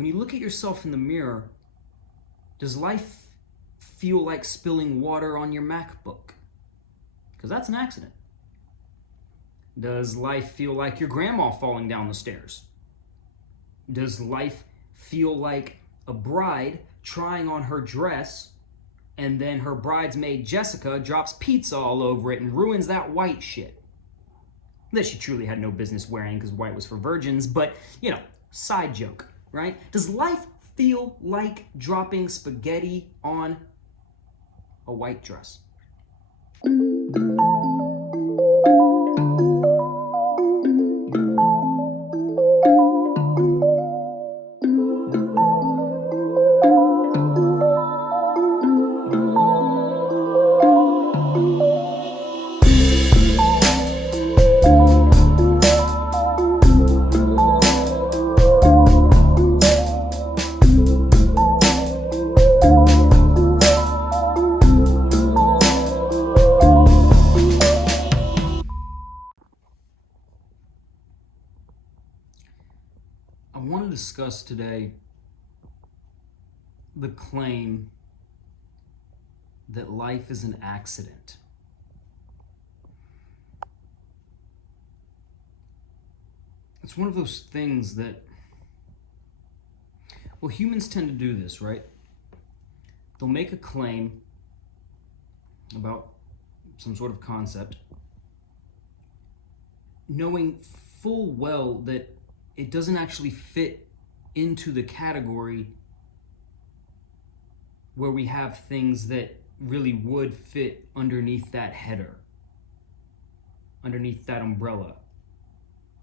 when you look at yourself in the mirror, does life feel like spilling water on your MacBook? Because that's an accident. Does life feel like your grandma falling down the stairs? Does life feel like a bride trying on her dress and then her bridesmaid Jessica drops pizza all over it and ruins that white shit that she truly had no business wearing because white was for virgins, but, you know, side joke, right? Does life feel like dropping spaghetti on a white dress? I want to discuss today the claim that life is an accident. It's one of those things that, well, humans tend to do this, right? They'll make a claim about some sort of concept, knowing full well that it doesn't actually fit into the category where we have things that really would fit underneath that header, underneath that umbrella,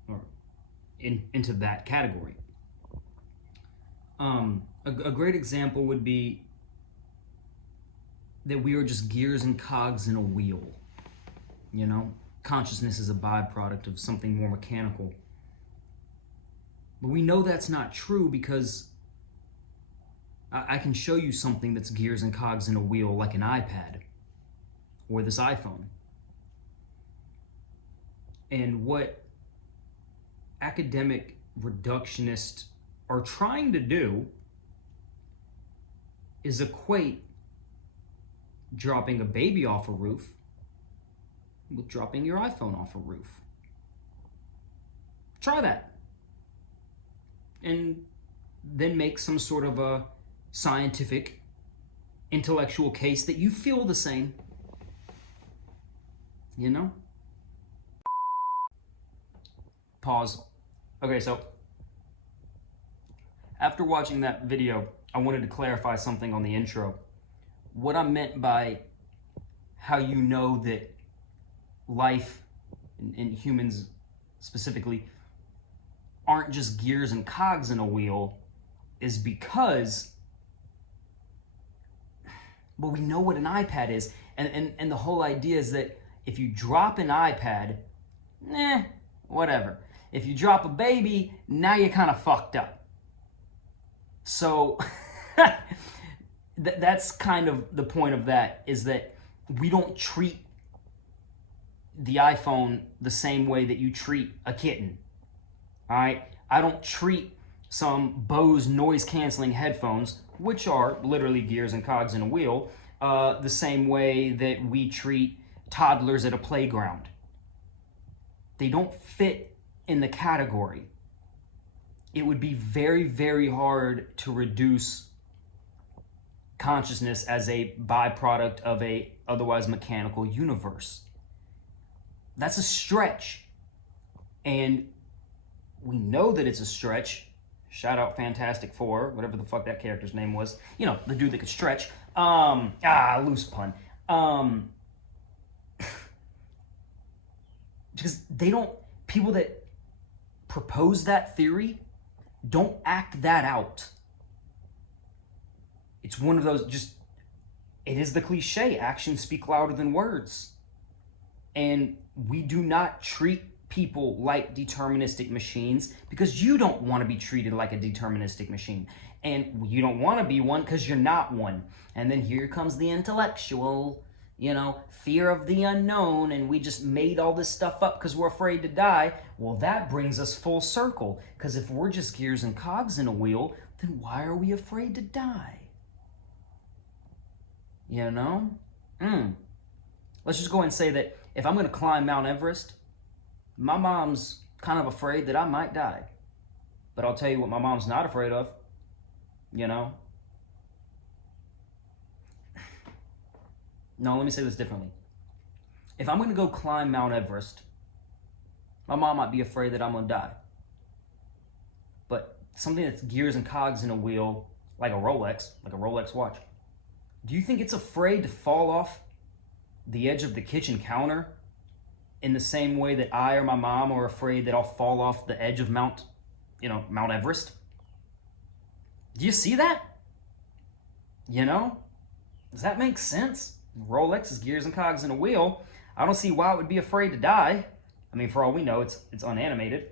or into that category. A great example would be that we are just gears and cogs in a wheel. You know, consciousness is a byproduct of something more mechanical. But we know that's not true because I can show you something that's gears and cogs in a wheel, like an iPad or this iPhone. And what academic reductionists are trying to do is equate dropping a baby off a roof with dropping your iPhone off a roof. Try that. And then make some sort of a scientific, intellectual case that you feel the same. You know? Pause. Okay, so after watching that video, I wanted to clarify something on the intro. What I meant by how you know that life, and humans specifically, aren't just gears and cogs in a wheel is because, well, we know what an iPad is. And the whole idea is that if you drop an iPad, whatever. If you drop a baby, now you're kind of fucked up. So that's kind of the point of that, is that we don't treat the iPhone the same way that you treat a kitten. All right, I don't treat some Bose noise-canceling headphones, which are literally gears and cogs in a wheel, the same way that we treat toddlers at a playground. They don't fit in the category. It would be very, very hard to reduce consciousness as a byproduct of a otherwise mechanical universe. That's a stretch. And we know that it's a stretch. Shout out Fantastic Four, whatever the fuck that character's name was. You know, the dude that could stretch. Loose pun. Because people that propose that theory don't act that out. It's one of those, it is the cliche, actions speak louder than words. And we do not treat people like deterministic machines because you don't want to be treated like a deterministic machine. And you don't want to be one because you're not one. And then here comes the intellectual, fear of the unknown, and we just made all this stuff up because we're afraid to die. Well, that brings us full circle, because if we're just gears and cogs in a wheel, then why are we afraid to die? You know? Let's just go and say that if I'm going to climb Mount Everest, my mom's kind of afraid that I might die. But I'll tell you what my mom's not afraid of. You know? No, let me say this differently. If I'm going to go climb Mount Everest, my mom might be afraid that I'm going to die. But something that's gears and cogs in a wheel, like a Rolex watch, do you think it's afraid to fall off the edge of the kitchen counter in the same way that I or my mom are afraid that I'll fall off the edge of Mount Everest? Do you see that? You know? Does that make sense? Rolex is gears and cogs in a wheel. I don't see why it would be afraid to die. I mean, for all we know, it's unanimated.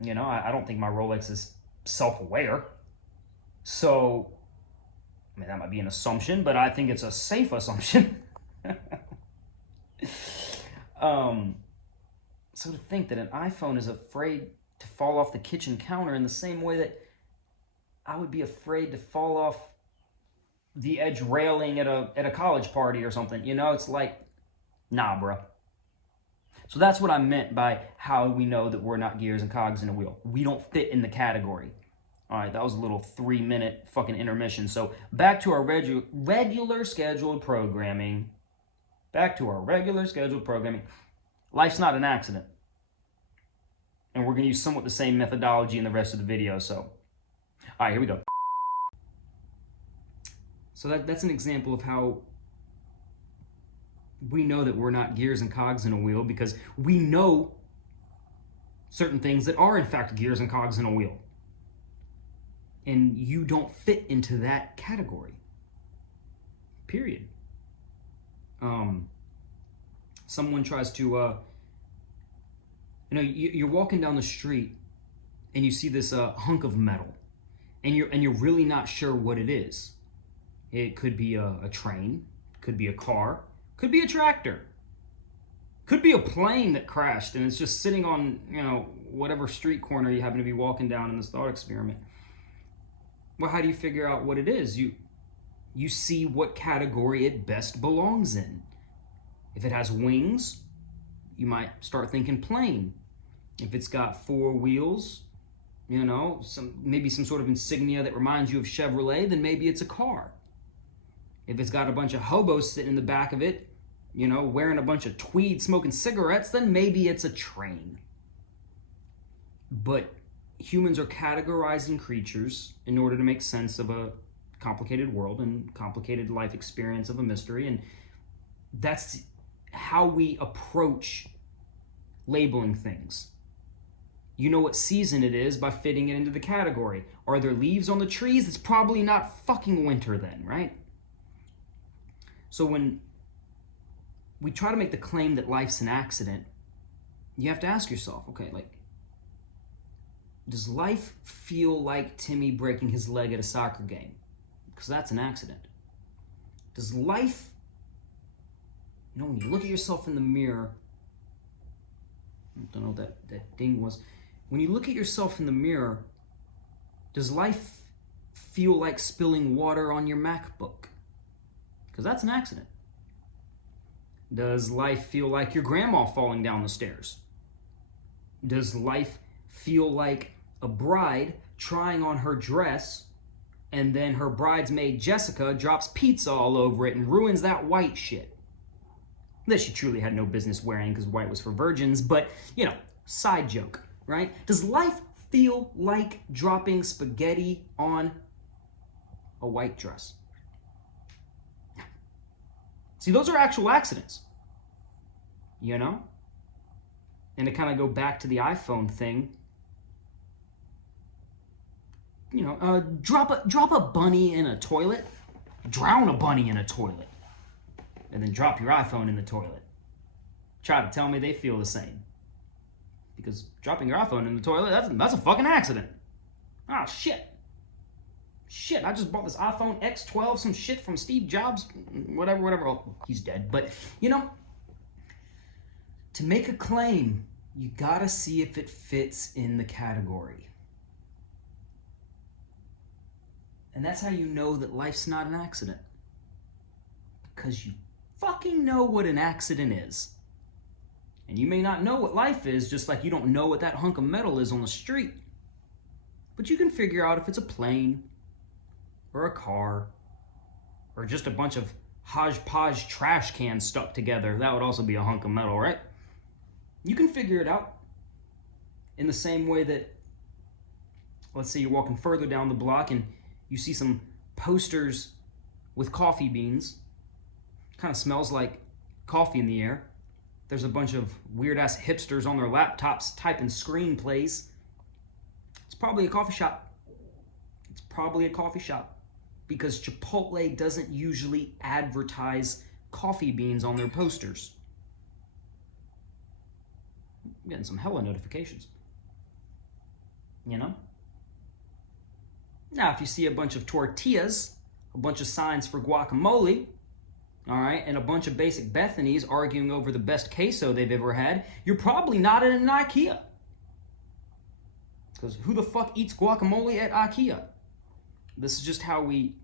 You know, I don't think my Rolex is self-aware. So, I mean, that might be an assumption, but I think it's a safe assumption. So to think that an iPhone is afraid to fall off the kitchen counter in the same way that I would be afraid to fall off the edge railing at a college party or something, you know, it's like, nah, bro. So that's what I meant by how we know that we're not gears and cogs in a wheel. We don't fit in the category. All right, that was a little 3-minute fucking intermission. So back to our regular scheduled programming. Life's not an accident. And we're going to use somewhat the same methodology in the rest of the video. So, all right, here we go. So that's an example of how we know that we're not gears and cogs in a wheel, because we know certain things that are in fact gears and cogs in a wheel. And you don't fit into that category. Period. Someone tries to, you're walking down the street and you see this hunk of metal, and you're really not sure what it is. It could be a train, could be a car, could be a tractor, could be a plane that crashed and it's just sitting on, whatever street corner you happen to be walking down in this thought experiment. Well, how do you figure out what it is? You see what category it best belongs in. If it has wings, you might start thinking plane. If it's got 4 wheels, maybe some sort of insignia that reminds you of Chevrolet, then maybe it's a car. If it's got a bunch of hobos sitting in the back of it, wearing a bunch of tweed, smoking cigarettes, then maybe it's a train. But humans are categorizing creatures in order to make sense of a complicated world and complicated life experience of a mystery. And that's how we approach labeling things. You know what season it is by fitting it into the category. Are there leaves on the trees? It's probably not fucking winter then, right? So when we try to make the claim that life's an accident, you have to ask yourself, okay, does life feel like Timmy breaking his leg at a soccer game? Because that's an accident. Does life, when you look at yourself in the mirror, I don't know what that ding was. When you look at yourself in the mirror, does life feel like spilling water on your MacBook? Because that's an accident. Does life feel like your grandma falling down the stairs? Does life feel like a bride trying on her dress and then her bridesmaid Jessica drops pizza all over it and ruins that white shit that she truly had no business wearing because white was for virgins, but, side joke, right? Does life feel like dropping spaghetti on a white dress? See, those are actual accidents, And to kind of go back to the iPhone thing, drop a bunny in a toilet, drown a bunny in a toilet, and then drop your iPhone in the toilet. Try to tell me they feel the same. Because dropping your iPhone in the toilet, that's a fucking accident. Ah, shit, I just bought this iPhone X12, some shit from Steve Jobs, whatever. Oh, he's dead. But, to make a claim, you gotta see if it fits in the category. And that's how you know that life's not an accident. Because you fucking know what an accident is. And you may not know what life is, just like you don't know what that hunk of metal is on the street. But you can figure out if it's a plane, or a car, or just a bunch of hodgepodge trash cans stuck together. That would also be a hunk of metal, right? You can figure it out in the same way that, let's say you're walking further down the block and you see some posters with coffee beans. Kind of smells like coffee in the air. There's a bunch of weird-ass hipsters on their laptops typing screenplays. It's probably a coffee shop. It's probably a coffee shop. Because Chipotle doesn't usually advertise coffee beans on their posters. I'm getting some hella notifications. You know? Now, if you see a bunch of tortillas, a bunch of signs for guacamole, all right, and a bunch of basic Bethanys arguing over the best queso they've ever had, you're probably not at an IKEA. Because who the fuck eats guacamole at IKEA? This is just how we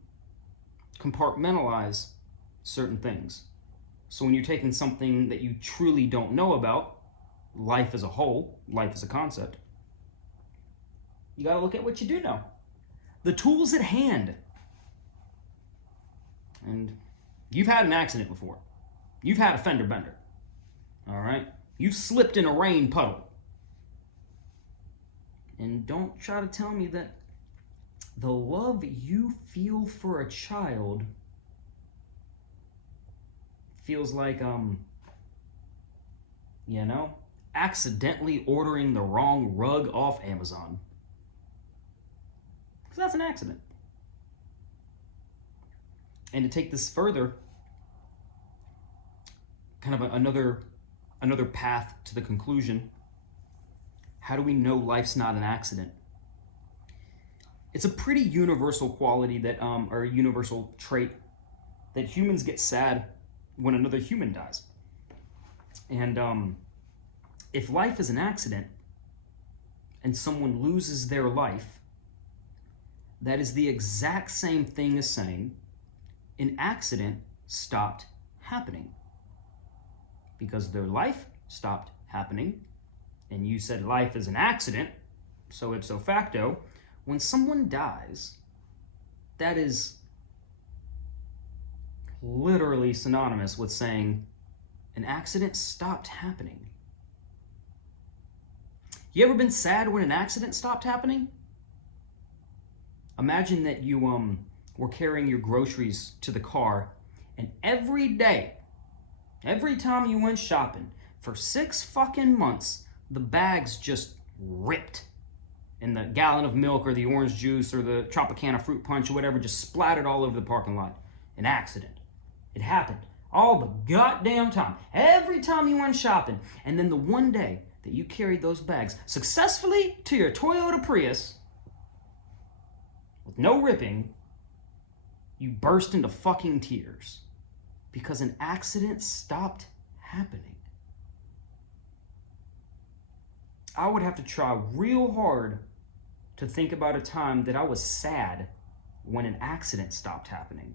compartmentalize certain things. So when you're taking something that you truly don't know about, life as a whole, life as a concept, you gotta look at what you do know. The tools at hand. And you've had an accident before. You've had a fender bender. All right? You've slipped in a rain puddle. And don't try to tell me that the love you feel for a child feels like, you know, accidentally ordering the wrong rug off Amazon. Because that's an accident. And to take this further, kind of another path to the conclusion, how do we know life's not an accident? It's a pretty universal quality that, or a universal trait, that humans get sad when another human dies. And if life is an accident and someone loses their life, that is the exact same thing as saying an accident stopped happening. Because their life stopped happening, and you said life is an accident, so ipso facto, when someone dies, that is literally synonymous with saying an accident stopped happening. You ever been sad when an accident stopped happening? Imagine that you were carrying your groceries to the car, and every day, every time you went shopping, for 6 fucking months, the bags just ripped. And the gallon of milk or the orange juice or the Tropicana fruit punch or whatever just splattered all over the parking lot. An accident. It happened all the goddamn time. Every time you went shopping. And then the one day that you carried those bags successfully to your Toyota Prius with no ripping, you burst into fucking tears because an accident stopped happening. I would have to try real hard to think about a time that I was sad when an accident stopped happening.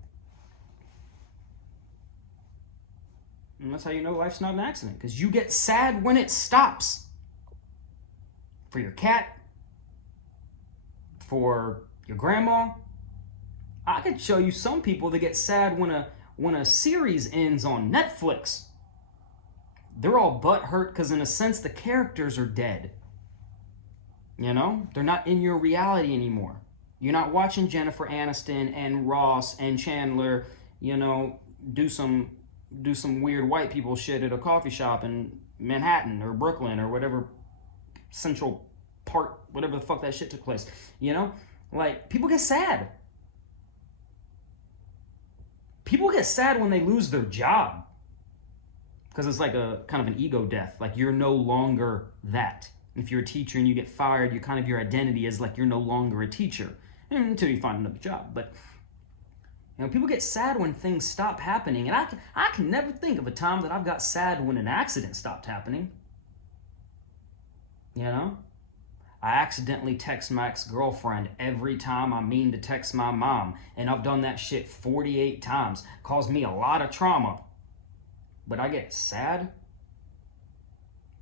And that's how you know life's not an accident, because you get sad when it stops. For your cat, for your grandma. I could show you some people that get sad when a series ends on Netflix. They're all butthurt because in a sense the characters are dead. You know? They're not in your reality anymore. You're not watching Jennifer Aniston and Ross and Chandler, you know, do some weird white people shit at a coffee shop in Manhattan or Brooklyn or whatever Central Park, whatever the fuck that shit took place. You know? Like, people get sad. People get sad when they lose their job. Because it's like a kind of an ego death. Like, you're no longer that. If you're a teacher and you get fired, your identity is like you're no longer a teacher until you find another job. But you know, people get sad when things stop happening, and I can never think of a time that I've got sad when an accident stopped happening. You know, I accidentally text my ex-girlfriend every time I mean to text my mom, and I've done that shit 48 times. Caused me a lot of trauma. But I get sad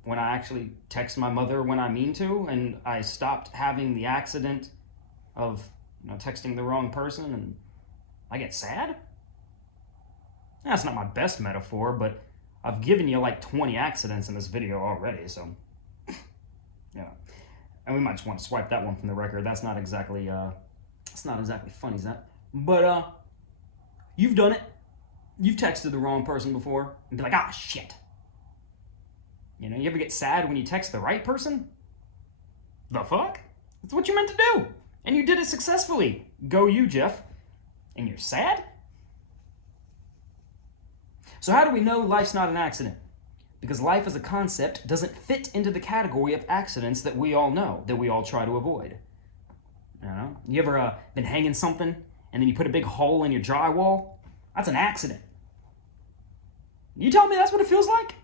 when I actually text my mother when I mean to, and I stopped having the accident of texting the wrong person, and I get sad? That's not my best metaphor, but I've given you like 20 accidents in this video already, so yeah. And we might just want to swipe that one from the record. That's not exactly funny, is that? But you've done it. You've texted the wrong person before and be like, ah, shit. You ever get sad when you text the right person? The fuck? That's what you meant to do. And you did it successfully. Go you, Jeff. And you're sad? So how do we know life's not an accident? Because life as a concept doesn't fit into the category of accidents that we all know, that we all try to avoid. You ever been hanging something and then you put a big hole in your drywall? That's an accident. You tell me that's what it feels like?